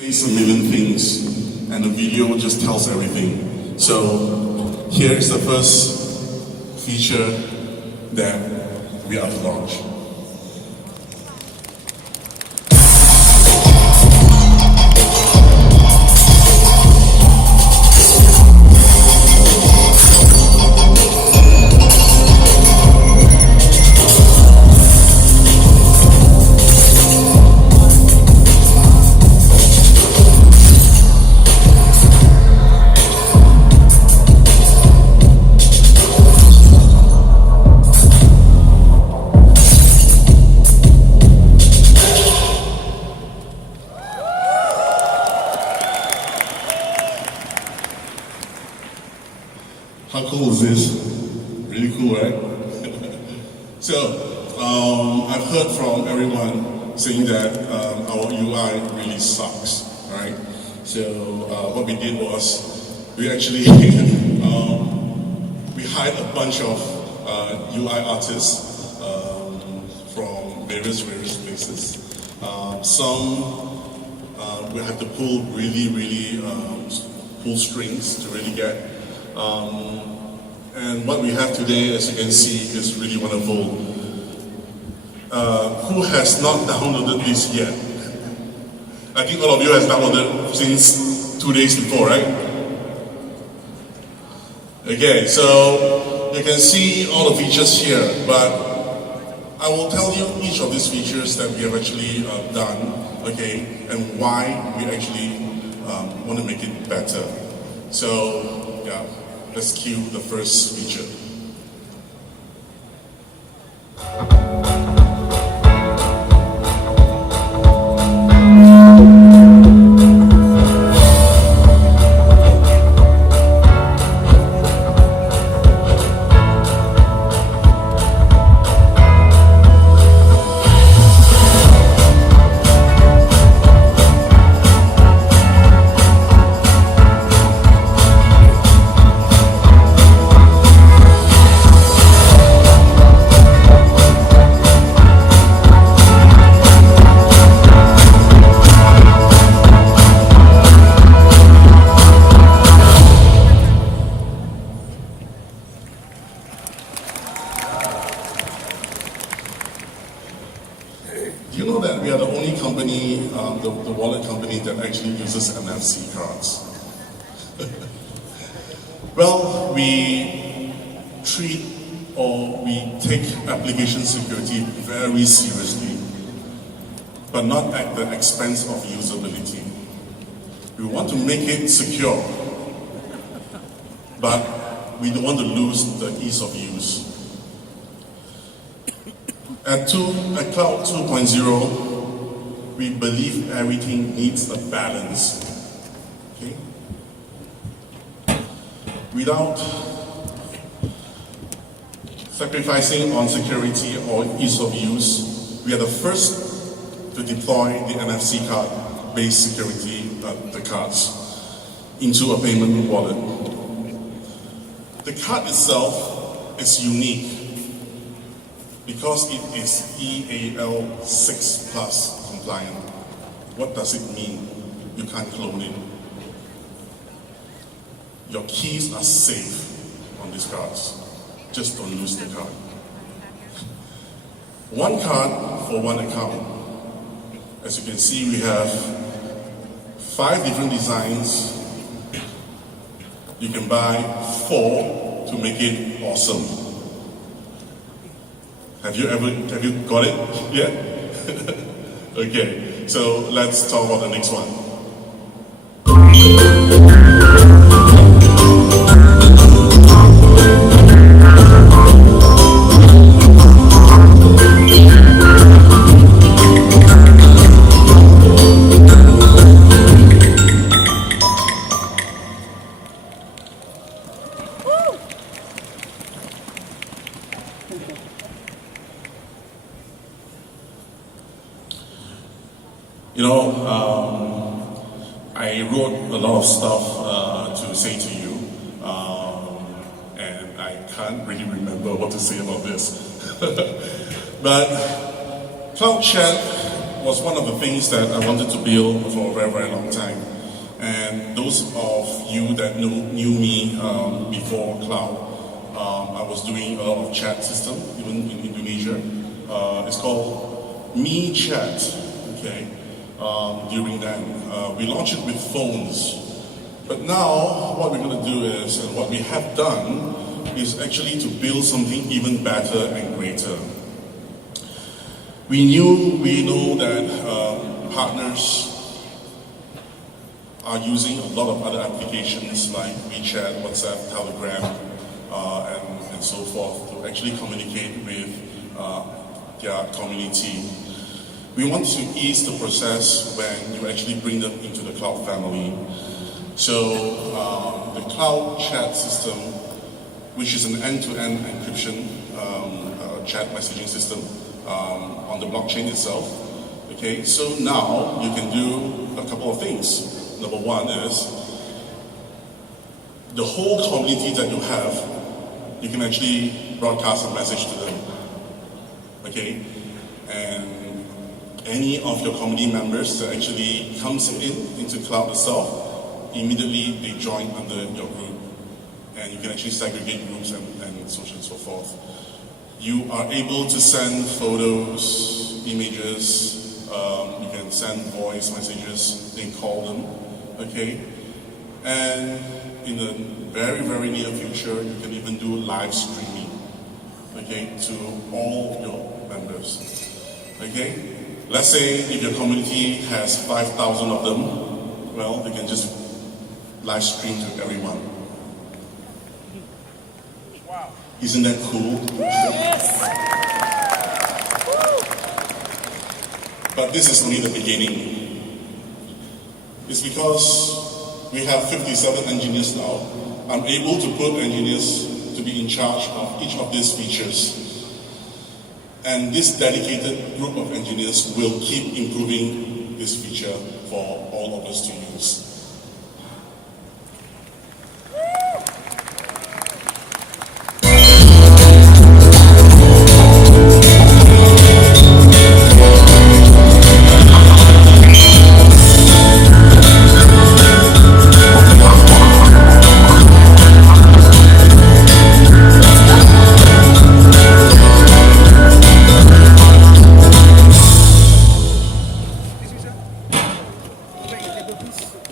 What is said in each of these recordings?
says a million things, and the video just tells everything. So here is the first feature that we are to launch. How cool is this? Really cool, right? So, I've heard from everyone saying that our UI really sucks, right? So, what we did was, we actually, we hired a bunch of UI artists from various places. Some we had to pull really pull strings to really get. And what we have today, as you can see, is really wonderful. Who has not downloaded this yet? I think all of you has downloaded since 2 days before, right? Okay, so you can see all the features here, but I will tell you each of these features that we have actually done, okay, and why we actually want to make it better. So, yeah. Let's cue the first feature. Do you know that we are the only company, the wallet company that actually uses NFC cards? Well, we treat or we take application security very seriously, but not at the expense of usability. We want to make it secure, but we don't want to lose the ease of use. At Cloud 2.0, we believe everything needs a balance. Okay? Without sacrificing on security or ease of use, we are the first to deploy the NFC card-based security, the cards, into a payment wallet. The card itself is unique because it is EAL6 Plus compliant. What does it mean? You can't clone it. Your keys are safe on these cards. Just don't lose the card. One card for one account. As you can see, we have 5 different designs. You can buy 4 to make it awesome. Have you got it yet? Okay, so let's talk about the next one. You know, I wrote a lot of stuff to say to you, and I can't really remember what to say about this. But Cloud Chat was one of the things that I wanted to build for a very, very long time. And those of you that knew me before cloud, I was doing a lot of chat system, even in Indonesia. It's called Me Chat, okay? During then, we launched it with phones. But now, what we're going to do is, and what we have done, is actually to build something even better and greater. We know that partners are using a lot of other applications like WeChat, WhatsApp, Telegram, and so forth to actually communicate with their community. We want to ease the process when you actually bring them into the cloud family. So the cloud chat system, which is an end-to-end encryption chat messaging system on the blockchain itself. Okay, so now you can do a couple of things. Number one is the whole community that you have, you can actually broadcast a message to them. Okay, and any of your community members that actually comes into cloud itself, immediately they join under your group, and you can actually segregate groups and so on and so forth. You are able to send photos, images, you can send voice messages, then call them, okay? And in the very, very near future, you can even do live streaming, okay, to all your members, okay? Let's say if your community has 5,000 of them, well, they can just live stream to everyone. Wow. Isn't that cool? Yes. But this is only the beginning. It's because we have 57 engineers now. I'm able to put engineers to be in charge of each of these features. And this dedicated group of engineers will keep improving this feature for all of us to use.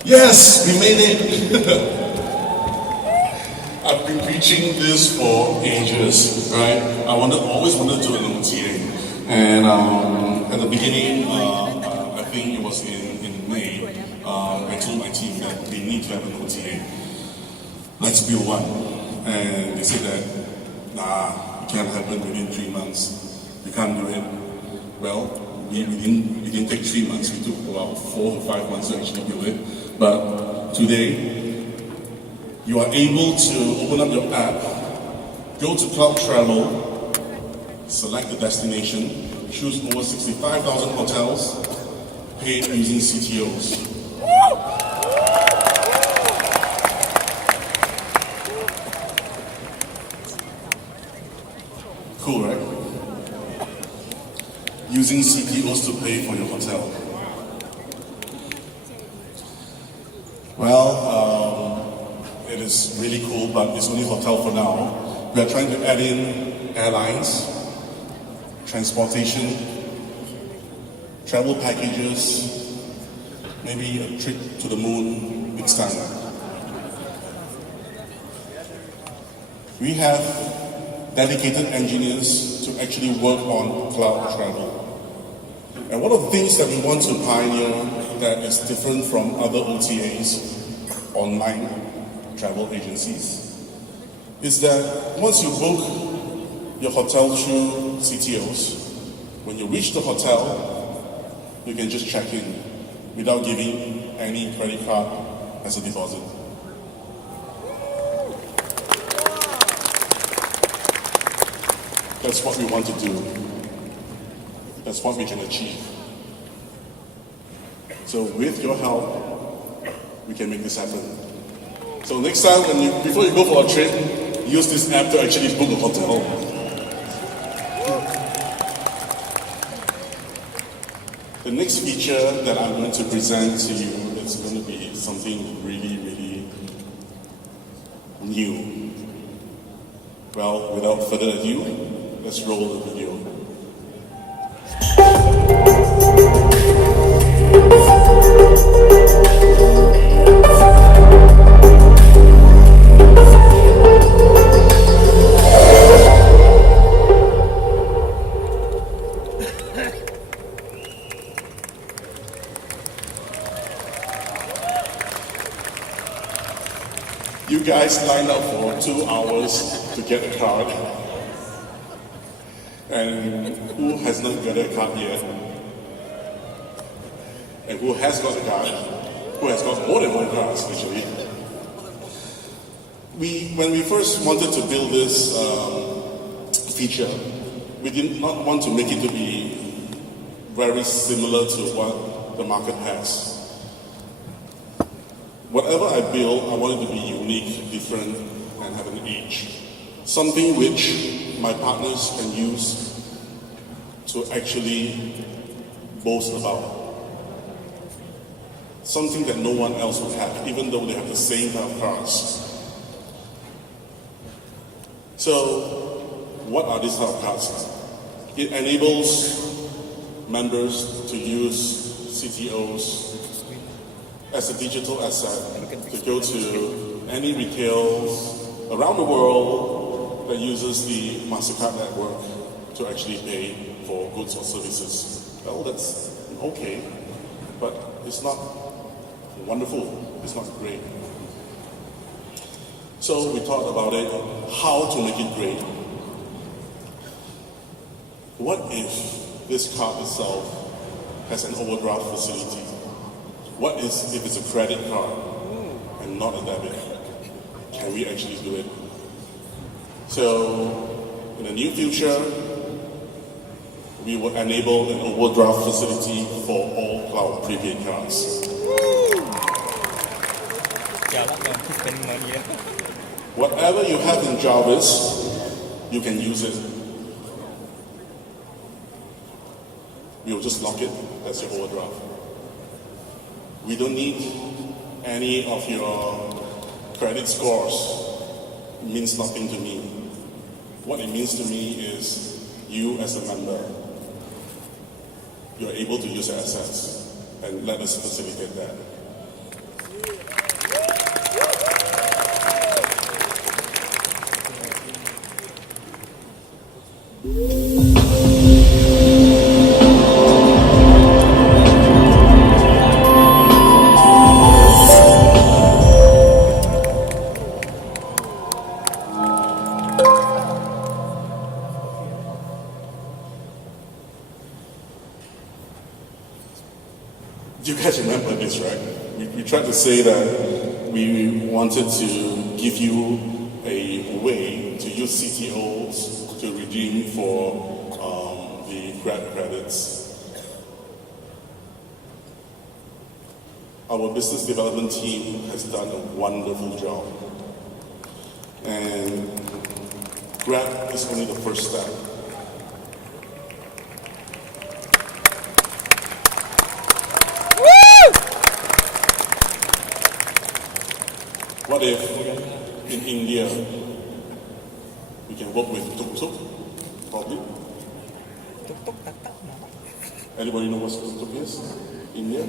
Yes, we made it. I've been preaching this for ages, right? I always wanted to do an OTA. And at the beginning, I think it was in May, I told my team that we need to have an OTA. Let's build one. And they said that, nah, it can't happen within 3 months. You can't do it. Well, we didn't take 3 months. We took about 4 to 5 months to actually build it. But today, you are able to open up your app, go to Cloud Travel, select the destination, choose over 65,000 hotels, paid using CTOs. Cool, right? Using CTOs to pay for your hotel. Well, it is really cool, but it's only hotel for now. We are trying to add in airlines, transportation, travel packages, maybe a trip to the moon next time. We have dedicated engineers to actually work on cloud travel. And one of the things that we want to pioneer that is different from other OTAs, online travel agencies, is that once you book your hotel through CTOs, when you reach the hotel, you can just check in without giving any credit card as a deposit. That's what we want to do. That's what we can achieve. So with your help, we can make this happen. So next time, before you go for a trip, use this app to actually book a hotel. The next feature that I'm going to present to you is going to be something really, really new. Well, without further ado, let's roll the video. You guys lined up for 2 hours to get a card. And who has not got a card yet? And who has got a card? Who has got more than one card, actually? When we first wanted to build this feature, we did not want to make it to be very similar to what the market has. Whatever I build, I want it to be unique, different, and have an edge. Something which my partners can use to actually boast about. Something that no one else would have, even though they have the same kind of cards. So, what are these type of cards? It enables members to use CTOs as a digital asset to go to any retails around the world that uses the MasterCard network to actually pay for goods or services. Well, that's okay, but it's not wonderful, it's not great. So we thought about it, how to make it great. What if this card itself has an overdraft facility? What is if it's a credit card and not a debit? Can we actually do it? So, in the near future, we will enable an overdraft facility for all cloud prepaid cards. Whatever you have in Jarvis, you can use it. We will just lock it as your overdraft. We don't need any of your credit scores. It means nothing to me. What it means to me is you as a member, you're able to use your assets, and let us facilitate that. You guys remember this, right? We tried to say that we wanted to give you a way to use CTOs to redeem for the Grab credits. Our business development team has done a wonderful job. And Grab is only the first step. What if in India we can work with Tuk-Tuk, probably? Anybody know what Tuk-Tuk is? India?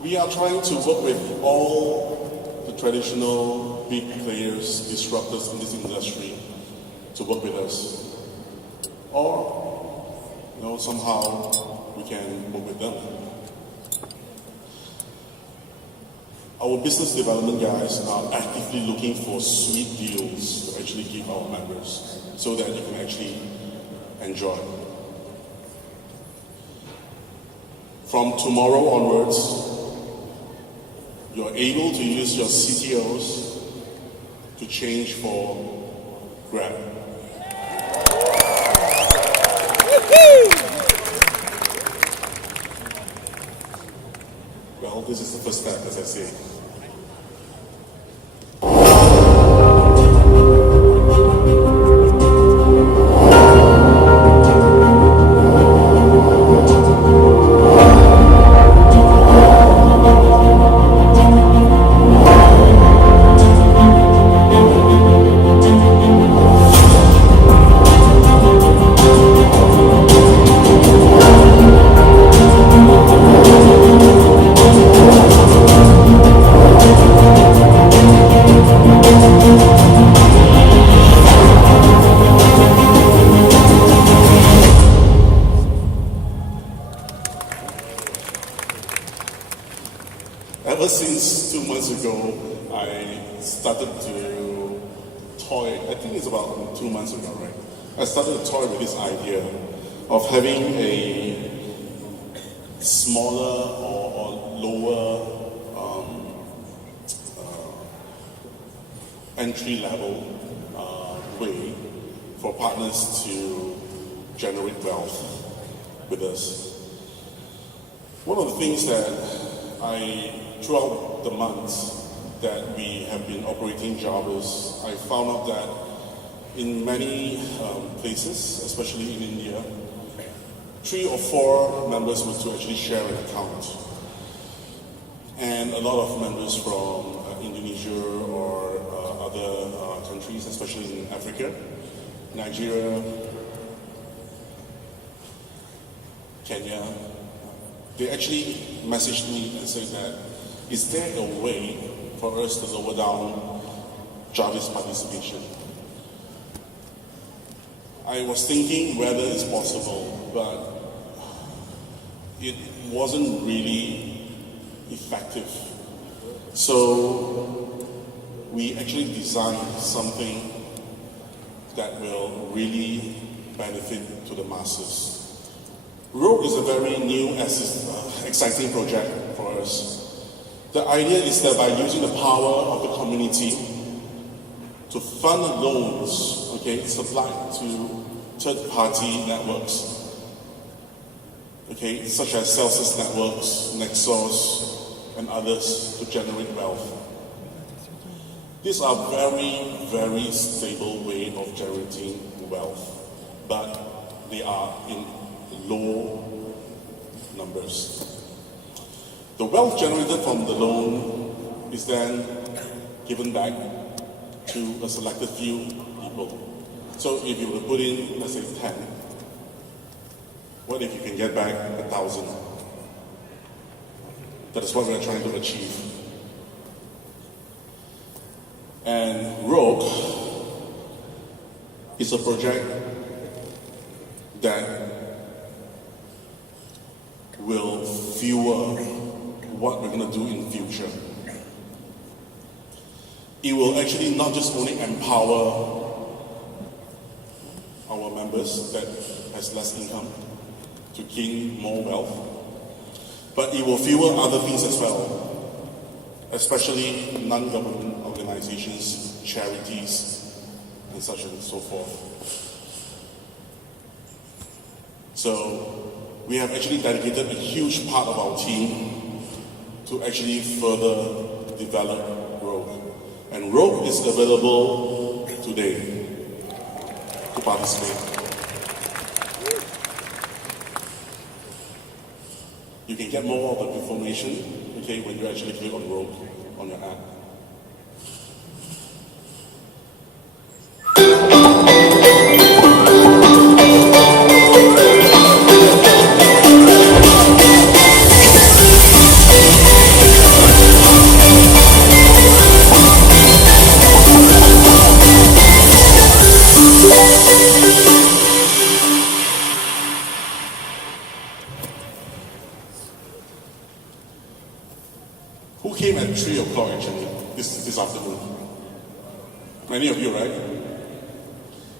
We are trying to work with all the traditional big players, disruptors in this industry to work with us. Or, somehow we can work with them. Our business development guys are actively looking for sweet deals to actually give our members so that they can actually enjoy. From tomorrow onwards, you're able to use your CTOs to change for Grab. Well, this is the first step, as I say. ever since 2 months ago, I started to toy, I think it's about 2 months ago, right? I started to toy with this idea of having a smaller or lower entry level way for partners to generate wealth with us. One of the things that throughout the months that we have been operating Jarvis, I found out that in many places, especially in India, 3 or 4 members were to actually share an account. And a lot of members from Indonesia or other countries, especially in Africa, Nigeria, Kenya, they actually messaged me and said that, is there a way for us to lower down Jarvis participation? I was thinking whether it's possible, but it wasn't really effective. So we actually designed something that will really benefit to the masses. Rogue is a very new, exciting project for us. The idea is that by using the power of the community to fund loans, supplied to third-party networks, such as Celsius Networks, Nexus, and others to generate wealth. These are very, very stable way of generating wealth, but they are in low numbers. The wealth generated from the loan is then given back to a selected few people. So if you were to put in, let's say 10, what if you can get back 1,000? That is what we are trying to achieve. And Rogue is a project that will fuel what we're going to do in the future. It will actually not just only empower our members that has less income to gain more wealth, but it will fuel other things as well, especially non-government organizations, charities, and such and so forth. So we have actually dedicated a huge part of our team to actually further develop Rogue. And Rogue is available today to participate. You can get more of the information, when you actually click on Rogue on your app. Who came at 3 o'clock actually, this afternoon? Many of you, right?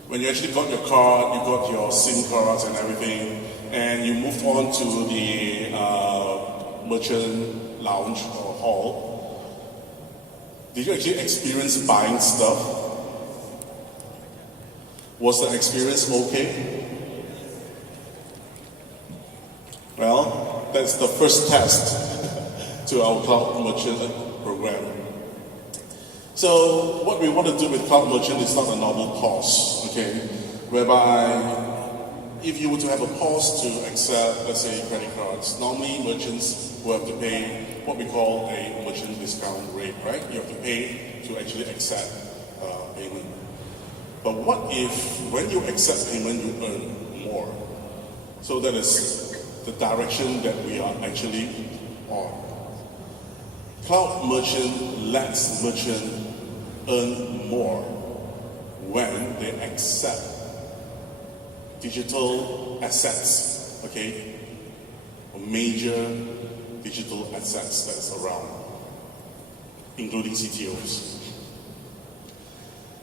When you actually got your card, you got your SIM cards and everything, and you moved on to the merchant lounge or hall, did you actually experience buying stuff? Was the experience okay? Well, that's the first test to our Cloud Merchant program. So what we want to do with Cloud Merchant is not a normal pause, whereby if you were to have a pause to accept, let's say, credit cards, normally merchants will have to pay what we call a merchant discount rate, right? You have to pay to actually accept payment. But what if when you accept payment, you earn more? So that is the direction that we are actually on. Cloud Merchant lets merchants earn more when they accept digital assets, or major digital assets that's around. including CTOs.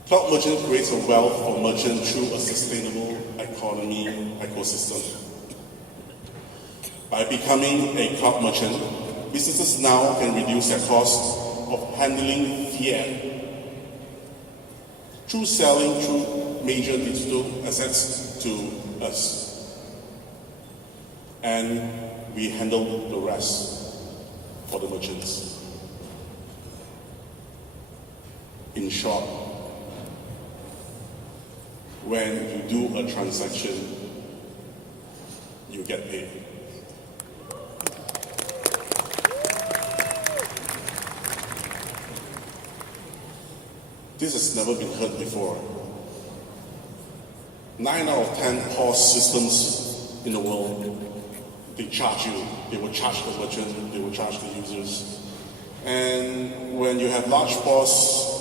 Cloud Merchant creates a wealth for merchants through a sustainable economy ecosystem. By becoming a cloud merchant, businesses now can reduce their cost of handling fiat through selling through major digital assets to us. And we handle the rest for the merchants. In short, when you do a transaction, you get paid. This has never been heard before. 9 out of 10 POS systems in the world, they charge you. They will charge the merchant, they will charge the users. And when you have large POS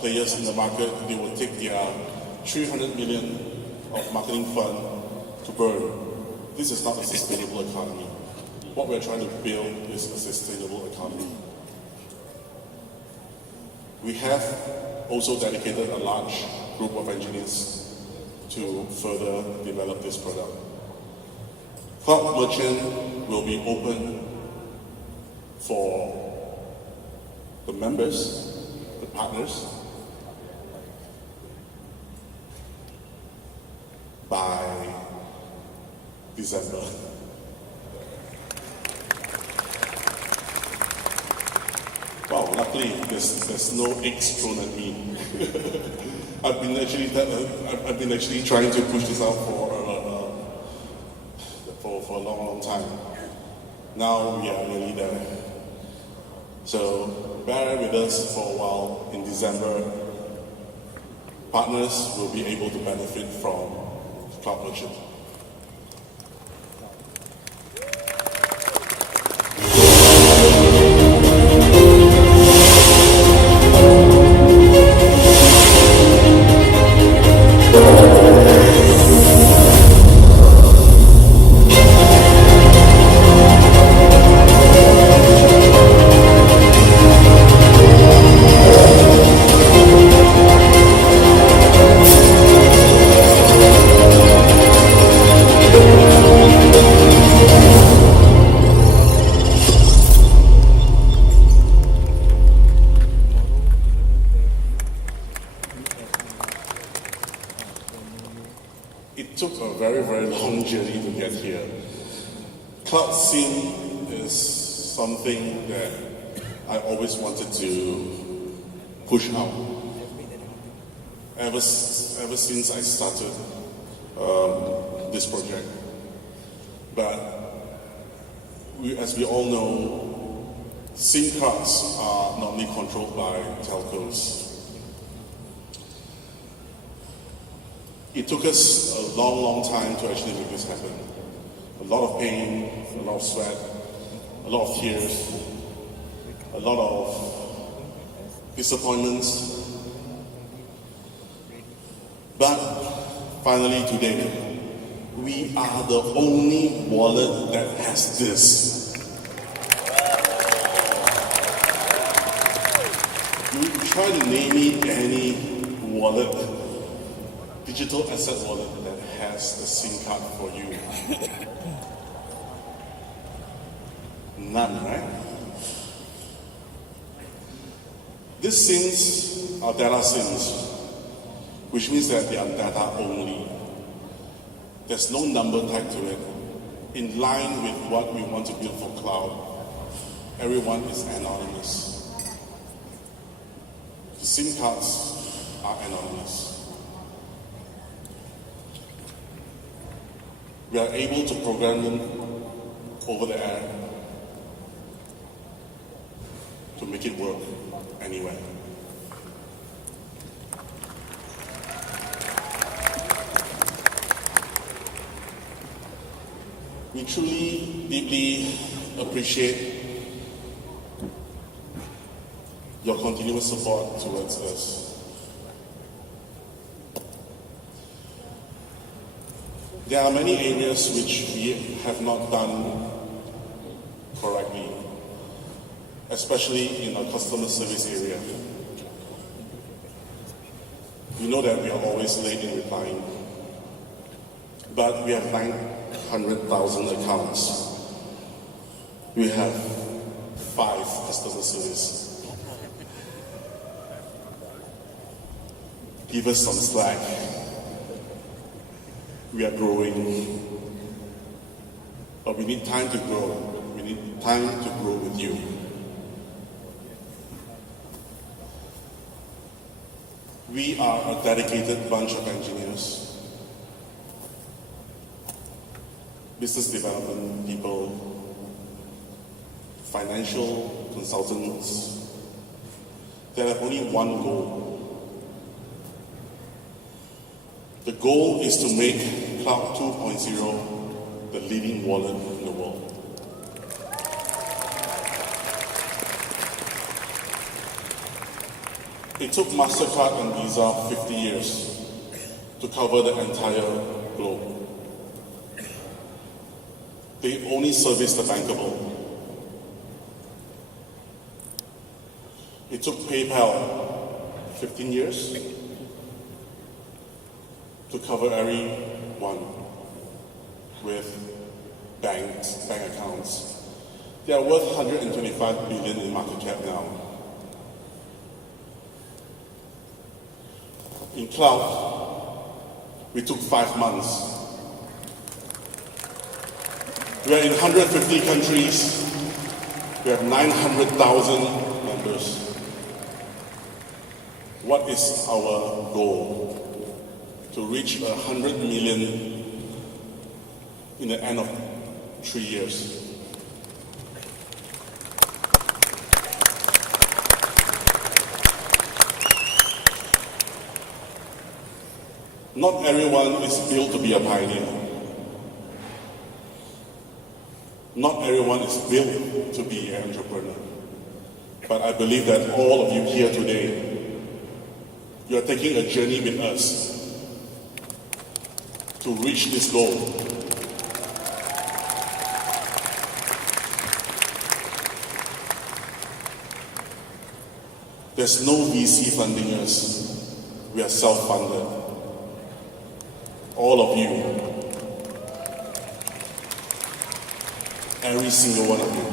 players in the market, they will take their 300 million of marketing fund to burn. This is not a sustainable economy. What we're trying to build is a sustainable economy. We have also dedicated a large group of engineers to further develop this product. Cloud Merchant will be open for the members, the partners, by December. Wow, luckily there's no eggs thrown at me. I've been actually trying to push this out for a long time. Now we are nearly there. So bear with us for a while. In December, partners will be able to benefit from Cloud Merchant. It took a very, very long journey to get here. Cloud SIM is something that I always wanted to push out. Ever since I started this project. But as we all know, SIM cards are normally controlled by telcos. It took us a long time to actually make this happen. A lot of pain, a lot of sweat, a lot of tears, a lot of disappointments. But finally today, we are the only wallet that has this. You try to name me any wallet, digital asset wallet that has a SIM card for you. None, right? These SIMs are data SIMs, which means that they are data only. There's no number tagged to it. In line with what we want to build for cloud, everyone is anonymous. The SIM cards are anonymous. We are able to program them over the air to make it work anywhere. We truly, deeply appreciate your continuous support towards us. There are many areas which we have not done correctly, especially in our customer service area. We know that we are always late in replying, but we have 900,000 accounts. We have 5 customer service. Give us some slack. We are growing, but we need time to grow. We need time to grow with you. We are a dedicated bunch of engineers, business development people, financial consultants that have only one goal. The goal is to make Cloud 2.0 the leading wallet in the world. It took MasterCard and Visa 50 years to cover the entire globe. They only service the bankable. It took PayPal 15 years to cover everyone with bank accounts. They are worth 125 billion in market cap now. In cloud, we took 5 months. We are in 150 countries. We have 900,000 members. What is our goal? To reach 100 million in the end of 3 years. Not everyone is built to be a pioneer. Not everyone is built to be an entrepreneur. But I believe that all of you here today, you are taking a journey with us to reach this goal. There's no VC funding us. We are self-funded. All of you. Every single one of you.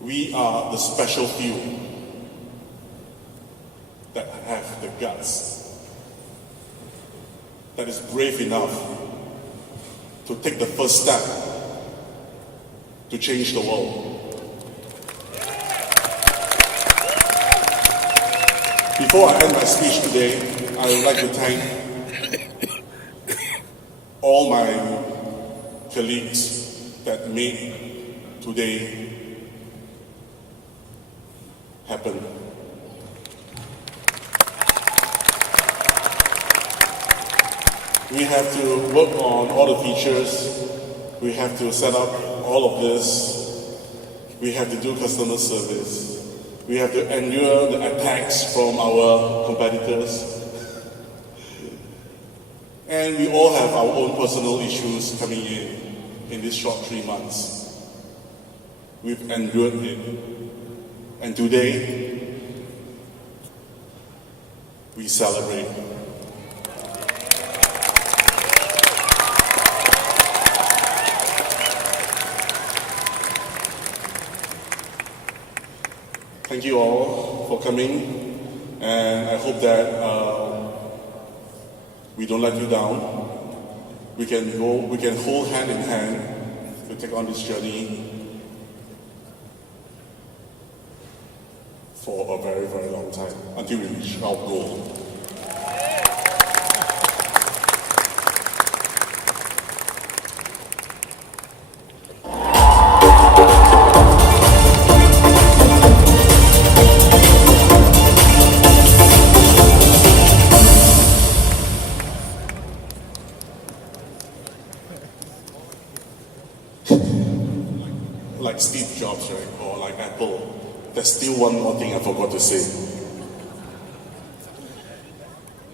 We are the special few that have the guts, that is brave enough to take the first step to change the world. Before I end my speech today, I would like to thank all my colleagues that made today happen. We have to work on all the features. We have to set up all of this. We have to do customer service. We have to endure the attacks from our competitors. And we all have our own personal issues coming in this short 3 months. We've endured it. And today, we celebrate. Thank you all for coming, and I hope that we don't let you down. We can hold hand in hand to take on this journey for a very, very long time until we reach our goal. Like Steve Jobs, right? Or like Apple. There's still one more thing I forgot to say.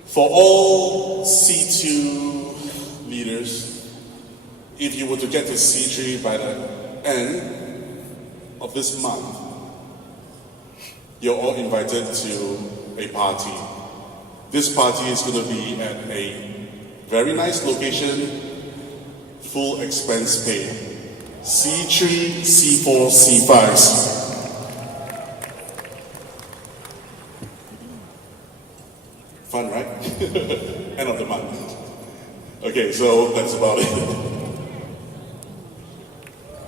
For all C2 leaders, If you were to get to C3 by the end of this month, you're all invited to a party. This party is going to be at a very nice location, full expense paid. C3, C4, C5s. Fun, right? End of the month. Okay, so that's about it.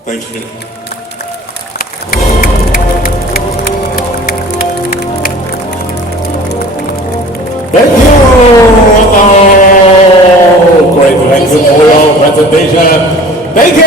Thank you. Thank you! Oh, great, thank you for your presentation. Thank you!